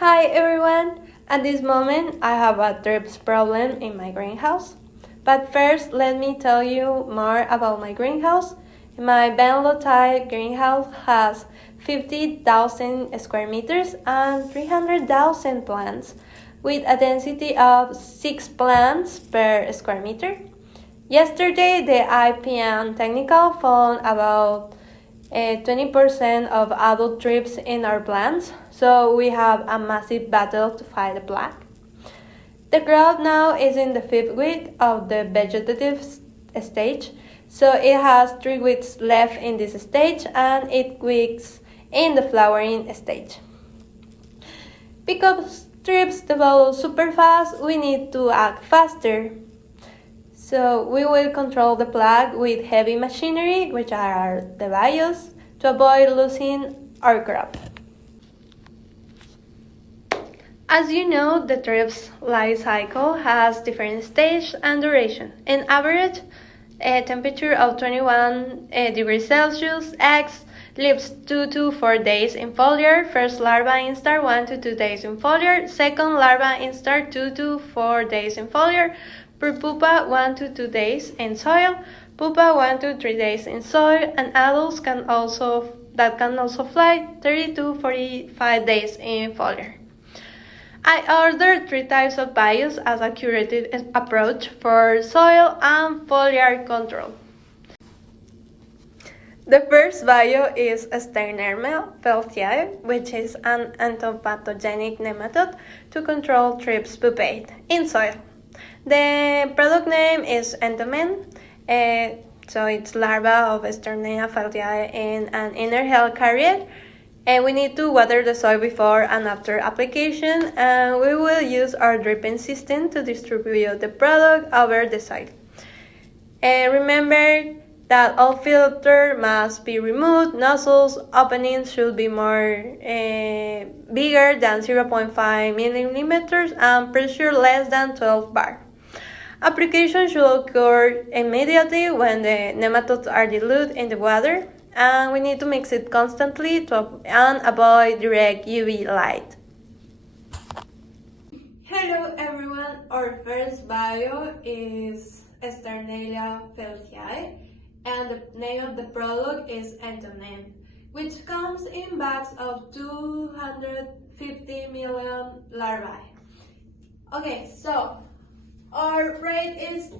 Hi everyone! At this moment I have a thrips problem in my greenhouse. But first let me tell you more about my greenhouse. My Benlo type greenhouse has 50,000 square meters and 300,000 plants with a density of 6 plants per square meter. Yesterday the IPM technical found about 20% of adult thrips in our plants, so we have a massive battle to fight the plague. The crop now is in the 5th week of the vegetative stage, so it has 3 weeks left in this stage and 8 weeks in the flowering stage. Because thrips develop super fast, we need to act faster. So we will control the plague with heavy machinery, which are the bios, to avoid losing our crop. As you know, the thrips life cycle has different stages and duration. In average, a temperature of 21 degrees Celsius, eggs lives 2 to 4 days in foliar. First larva instar 1 to 2 days in foliar. Second larva instar 2 to 4 days in foliar. Per pupa 1 to 2 days in soil. Pupa 1 to 3 days in soil, and adults can also fly 30 to 45 days in foliar. I ordered 3 types of bios as a curated approach for soil and foliar control. The first bio is Sternerma feltiae, which is an entomopathogenic nematode to control thrips pupae in soil. The product name is Entomen, so it's larva of Sternerma feltiae in an inner hell carrier. And we need to water the soil before and after application, and we will use our dripping system to distribute the product over the soil. And remember that all filter must be removed, nozzles openings should be bigger than 0.5 millimeters and pressure less than 12 bar. Application should occur immediately when the nematodes are diluted in the water, and we need to mix it constantly and avoid direct UV light. Hello everyone, our first bio is Sternerma feltiae, and the name of the product is Entomen, which comes in bags of 250 million larvae. Okay, so our rate is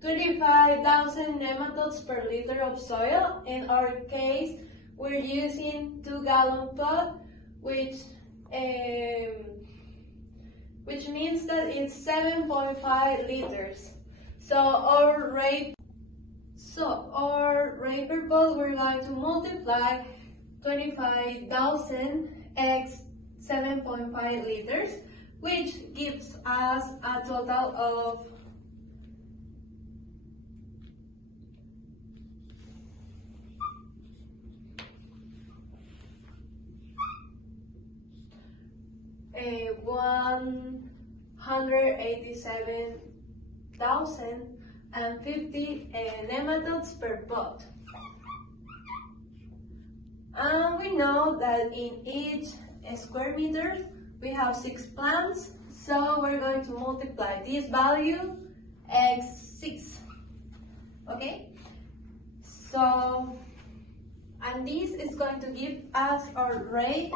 25,000 nematodes per liter of soil. In our case, we're using 2-gallon pot, which means that it's 7.5 liters. So our rate per pot, we're going to multiply 25,000 x 7.5 liters, which gives us a total of 187,050 nematodes per pot. And we know that in each square meter we have 6 plants, so we're going to multiply this value x 6. Okay? So, and this is going to give us our rate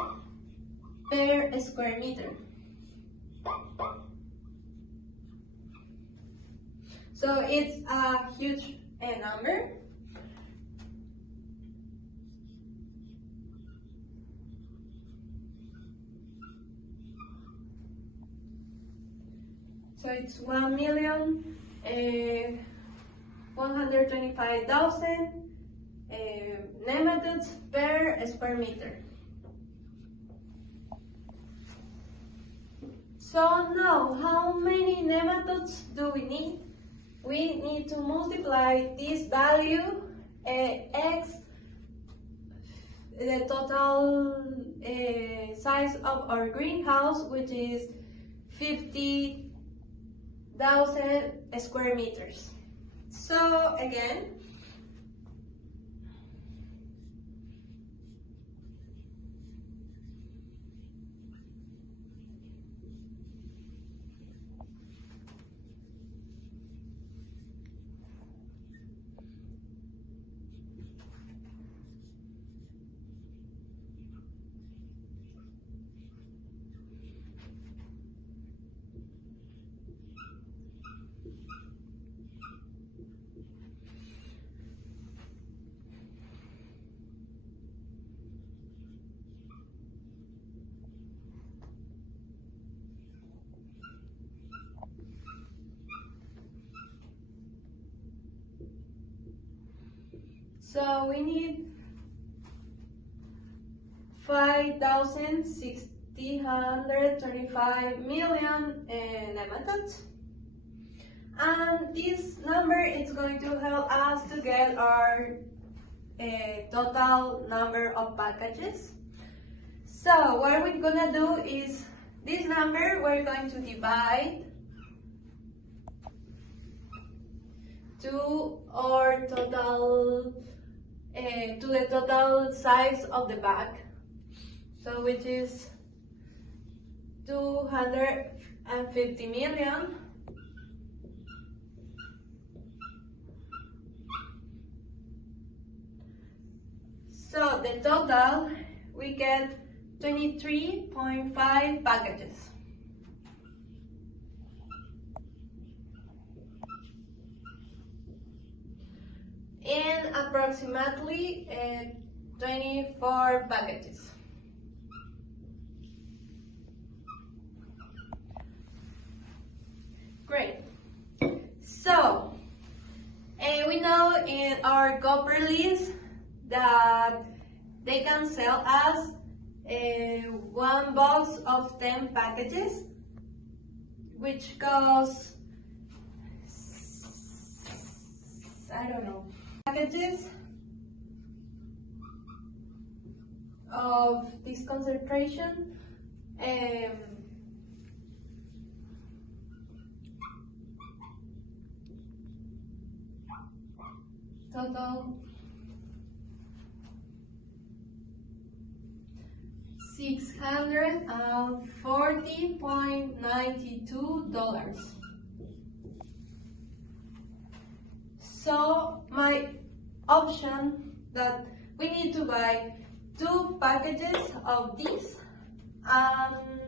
per square meter. So it's a huge number. So it's 1,125,000 nematodes per square meter. So now, how many nematodes do we need? We need to multiply this value x the total size of our greenhouse, which is 50,000 square meters. So again, So we need 5,625 million nematodes. And this number is going to help us to get our total number of packages. So what we're gonna do is this number we're going to divide to our total to the total size of the bag. So which is 250 million. So the total, we get 23.5 packages. And approximately 24 packages. Great. So, we know in our copper list that they can sell us one box of 10 packages, which costs, I don't know, packages of this concentration. Total $640.92. So my option that we need to buy 2 packages of this,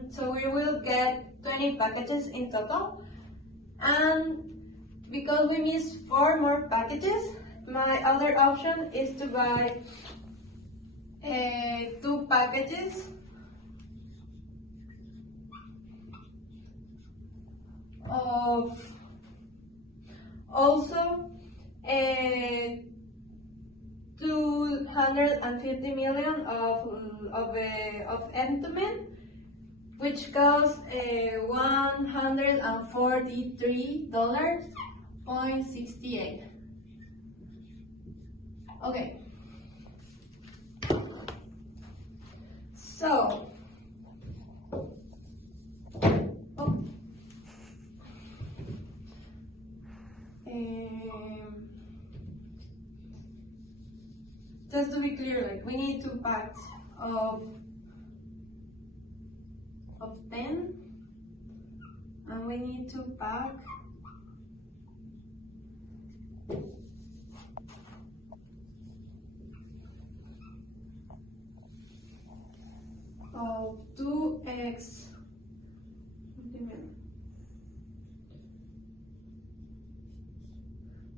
so we will get 20 packages in total. And because we missed 4 more packages, my other option is to buy 2 packages of also 250 million of Entomology, which costs $143.68. Okay. So, just to be clear, like we need 2 packs of 10, and we need 2 packs of 2x.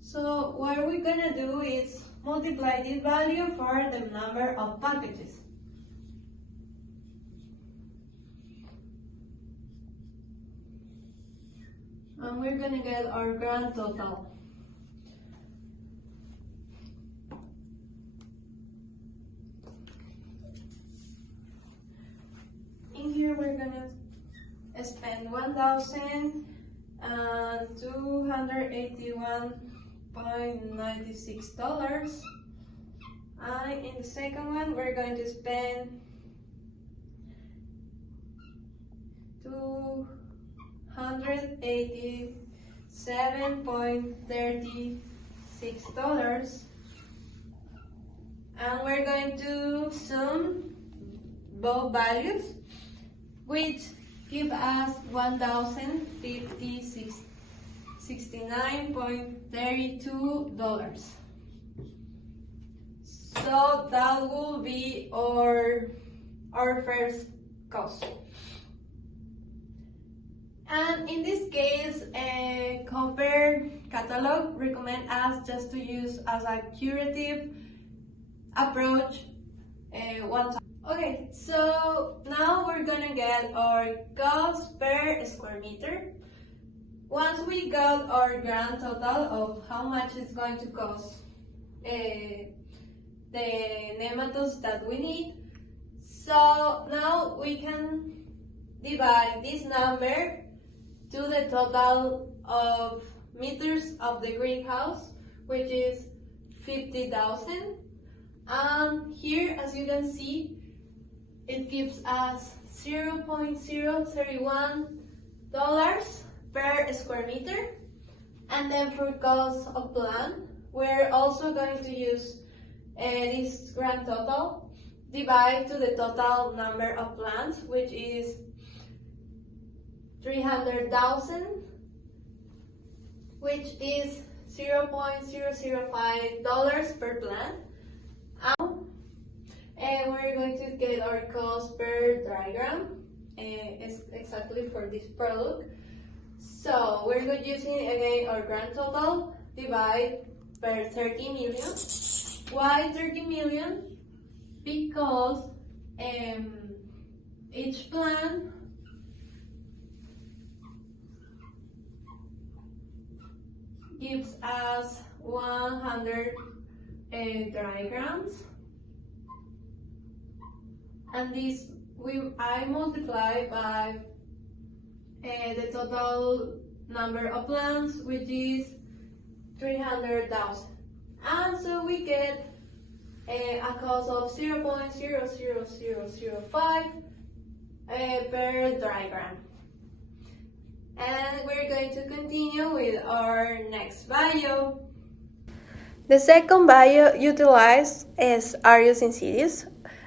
So what we're gonna do is multiply this value for the number of packages. And we're gonna get our grand total. In here we're gonna spend $1,281.96. And in the second one we're going to spend $287.36, and we're going to sum both values, which give us $1,069.32. So that will be our first cost. And in this case, Compare Catalog recommend us just to use as a curative approach one time. Okay, so now we're gonna get our cost per square meter. Once we got our grand total of how much it's going to cost the nematodes that we need. So now we can divide this number to the total of meters of the greenhouse, which is 50,000. And here, as you can see, it gives us $0.031 per square meter. And then for cost of plant, we're also going to use this grand total, divide to the total number of plants, which is 300,000, which is $0.005 per plant. And we're going to get our cost per diagram, exactly for this product. So we're using again our grand total, divide per 30 million. Why 30 million? Because each plant gives us 100 diagrams, and this I multiply by the total number of plants, which is 300,000, and so we get a cost of 0.00005 per diagram. And we're going to continue with our next bio. The second bio utilized is Arius insidious.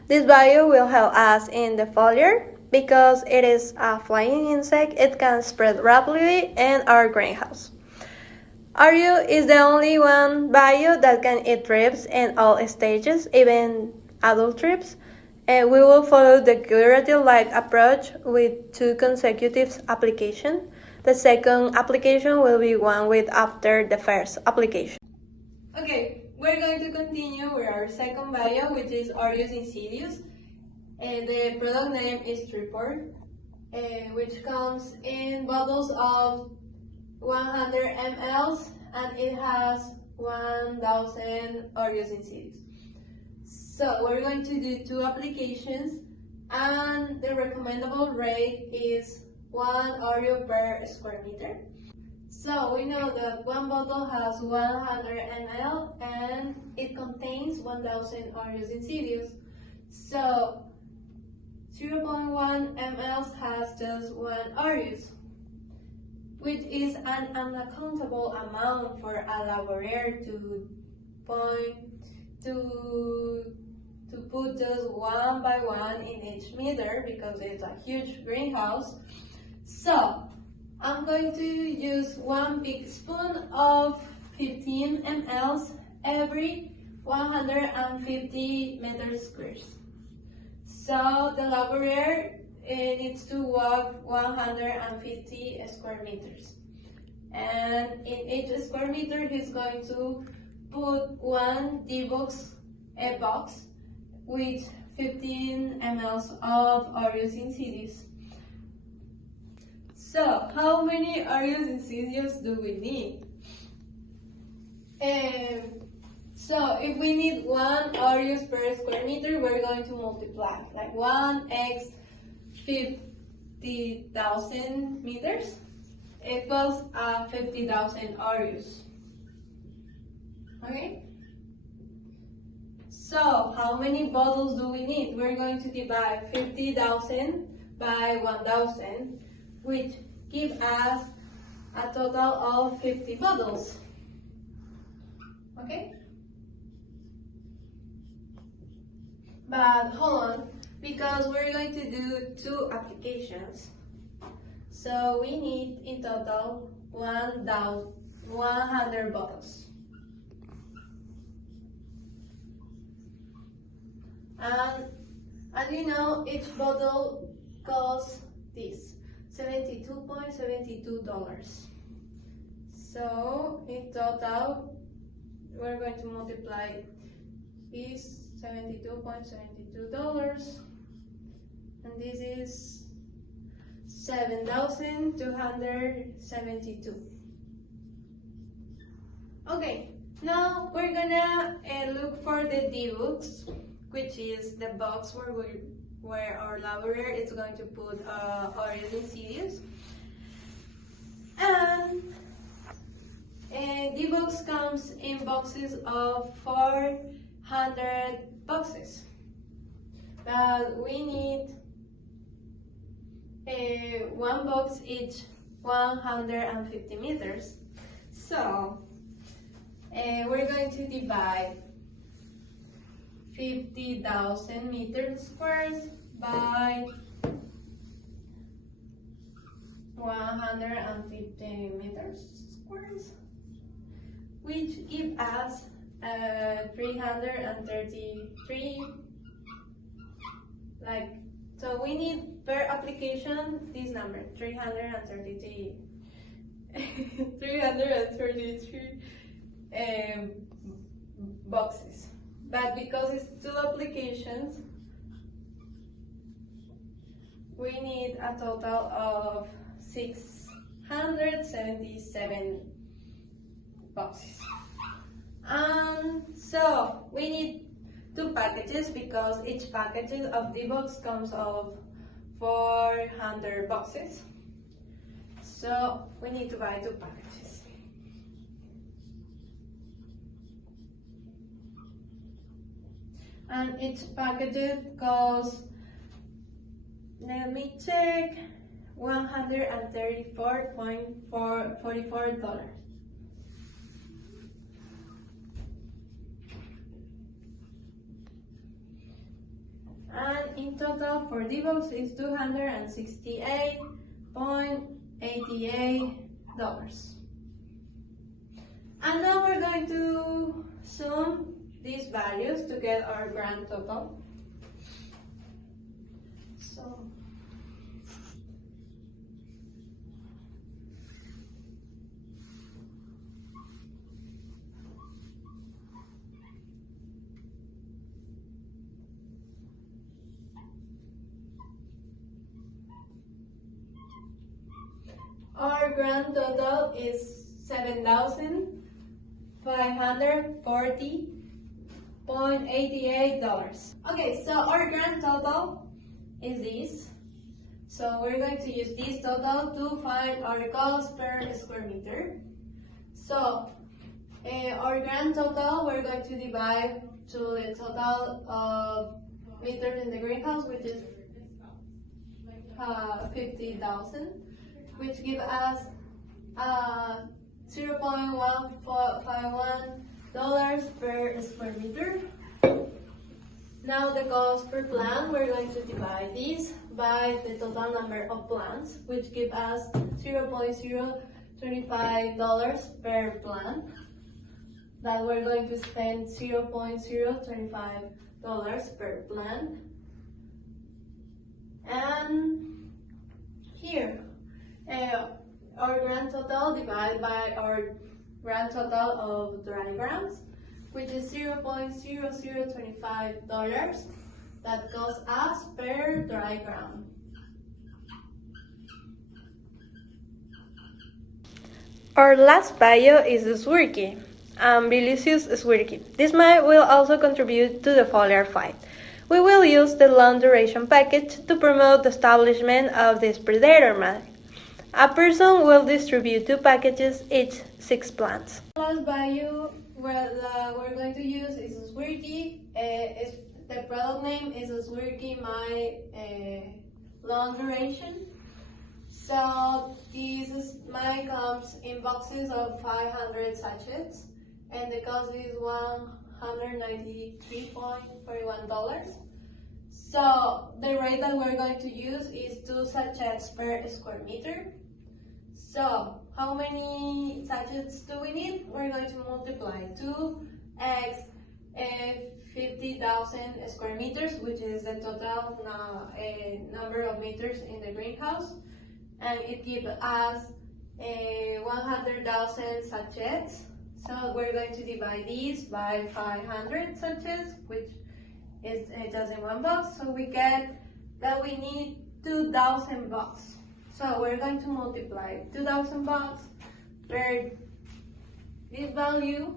This bio will help us in the foliar because it is a flying insect. It can spread rapidly in our greenhouse. Arius is the only one bio that can eat thrips in all stages, even adult thrips. We will follow the curative-like approach with 2 consecutive applications. The second application will be one week after the first application. Okay, we're going to continue with our second bio, which is Arius insidious. The product name is Triport, which comes in bottles of 100 ml, and it has 1,000 Arius insidious. So we're going to do 2 applications, and the recommendable rate is 1 Oreo per square meter. So we know that one bottle has 100 ml and it contains 1,000 Arius insidious. So 0.1 ml has just 1 Arius, which is an unaccountable amount for a laborer to put just one by one in each meter, because it's a huge greenhouse. So I'm going to use 1 big spoon of 15 ml every 150 meters squares. So the laborer needs to walk 150 square meters. And in each square meter, he's going to put 1 box with 15 ml of Arius insidious. So, how many Arius insidious do we need? So, if we need 1 Arius per square meter, we're going to multiply, like 1x 50,000 meters equals 50,000 Arius. Okay? So, how many bottles do we need? We're going to divide 50,000 by 1,000, which gives us a total of 50 bottles. Okay? But hold on, because we're going to do 2 applications. So we need in total 100 bottles. And as you know, each bottle costs this $72.72. So in total, we're going to multiply this $72.72, and this is 7,272. Okay, Now we're gonna look for the D-books, which is the box where our library is going to put our CDs. And D-box comes in boxes of 400 boxes. But we need one box each 150 meters. So we're going to divide 50,000 meters squares by 150 meters squares, which give us 333. So we need per application this number 333 boxes, but because it's 2 applications, we need a total of 677 boxes. So we need 2 packages because each package of the box comes of 400 boxes. So we need to buy 2 packages. And each package costs, let me check, $134.44. And in total for the box is $268.88. And now we're going to sum these values to get our grand total. So our grand total is $7,540.88. Okay, so our grand total is this. So we're going to use this total to find our cost per square meter. So our grand total, we're going to divide to the total of meters in the greenhouse, which is 50,000, which give us $0.151 per square meter. Now the cost per plant, we're going to divide this by the total number of plants, which give us $0.025 per plant. That we're going to spend $0.025 per plant. And here, our grand total divided by our grand total of dry grams, which is $0.0025 that costs us per dry gram. Our last bio is Swirky, Ambilius swirky. This mite will also contribute to the foliar fight. We will use the long duration package to promote the establishment of this predator mite. A person will distribute 2 packages, each 6 plants. The last bio we're going to use is Swirky. The product name is Swirky My Long Duration. So this mite comes in boxes of 500 sachets, and the cost is $193.41. So the rate that we're going to use is 2 sachets per square meter. So how many sachets do we need? We're going to multiply 2x 50,000 square meters, which is the total number of meters in the greenhouse, and it gives us 100,000 sachets. So we're going to divide these by 500 sachets, which is just in 1 box. So we get that we need 2,000 bucks. So we're going to multiply 2,000 bucks per this value,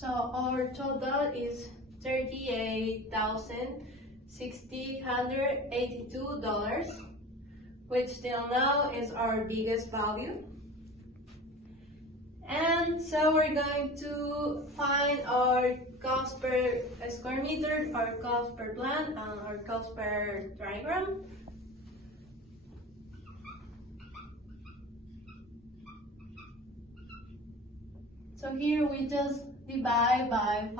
So our total is $38,682, which till now is our biggest value. And so we're going to find our cost per square meter, our cost per plant, and our cost per diagram. So here we just divide by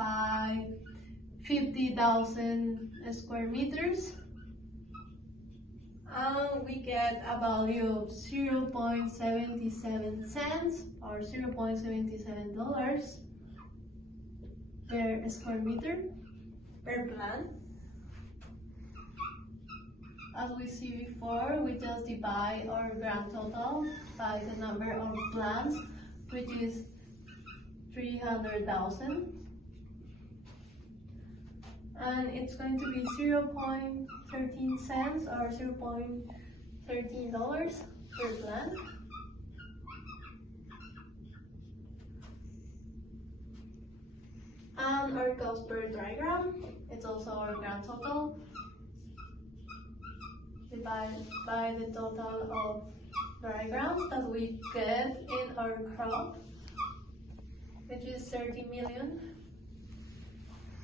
50,000 square meters. And we get a value of 0.77 cents or $0.77 per square meter per plant. As we see before, we just divide our grand total by the number of plants, which is 300,000. And it's going to be 0.13 cents or $0.13 per plant. And our cost per diagram, it's also our grand total, divided by the total of diagrams that we get in our crop, which is 30 million.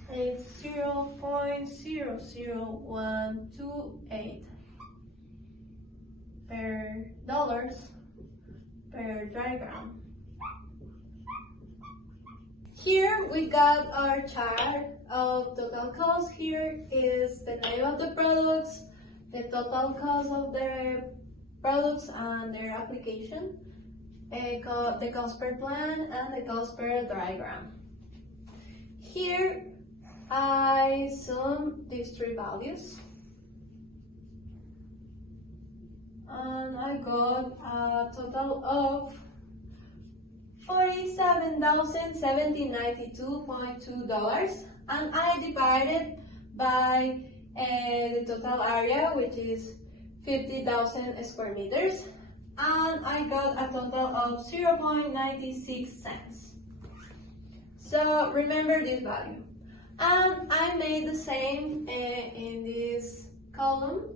It's 0.00128 per dollars per diagram. Here we got our chart of total cost. Here is the name of the products, the total cost of the products and their application, the cost per plant, and the cost per diagram. Here I sum these three values, and I got a total of $47,792.2, and I divided by the total area, which is 50,000 square meters, and I got a total of 0.96 cents. So remember this value. And I made the same in this column,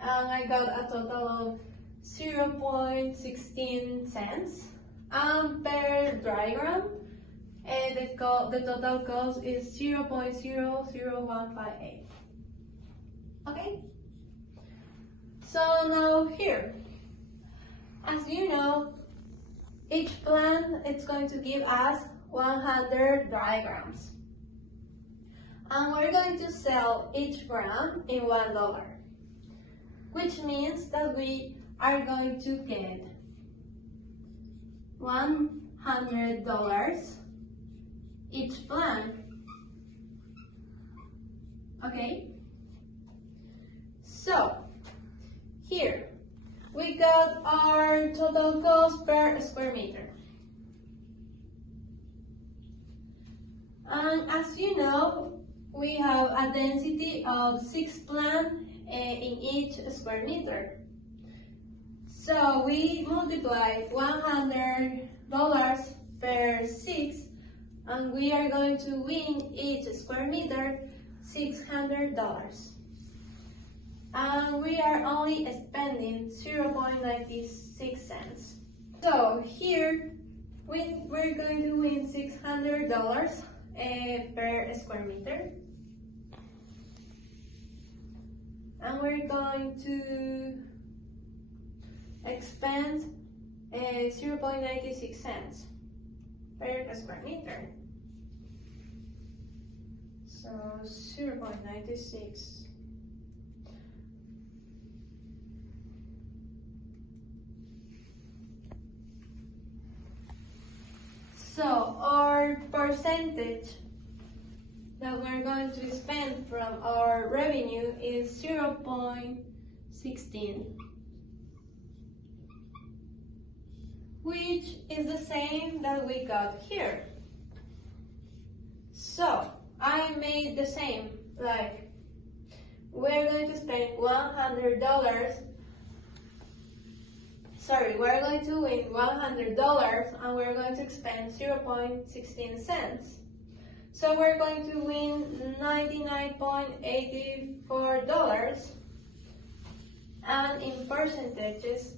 and I got a total of 0.16 cents. And per diagram, the total cost is 0.00158. Okay? So now here, as you know, each plant is going to give us 100 diagrams. And we're going to sell each gram in $1, which means that we are going to get $100 each plant. Okay? So, here we got our total cost per square meter. And as you know, we have a density of 6 plants in each square meter. So we multiply $100 per 6, and we are going to win each square meter $600. And we are only spending 0.96 cents. So here we're going to win $600 per square meter. And we're going to expend 0.96 cents per square meter. So 0.96. So our percentage that we're going to spend from our revenue is 0.16, which is the same that we got here. So I made the same, like we're going to spend $100, we're going to win $100 and we're going to expend 0.16 cents. So we're going to win $99.84. And in percentages,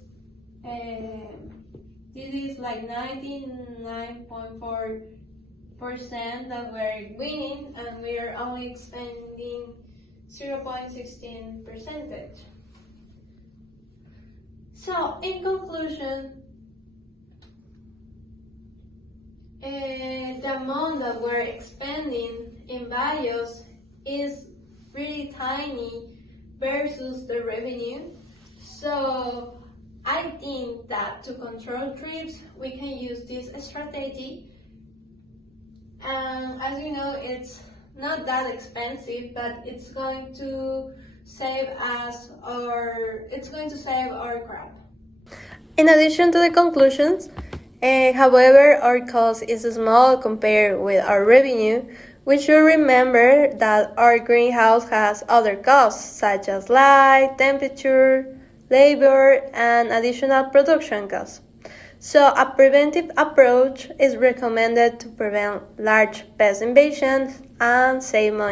this is like 99.4% that we're winning, and we're only expending 0.16 percentage. So, in conclusion, the amount that we're expending in bios is really tiny versus the revenue. So I think that to control trips, we can use this strategy. And as you know, it's not that expensive, but it's going to save our crop. In addition to the conclusions, however, our cost is small compared with our revenue. We should remember that our greenhouse has other costs such as light, temperature, labor, and additional production costs. So a preventive approach is recommended to prevent large pest invasions and save money.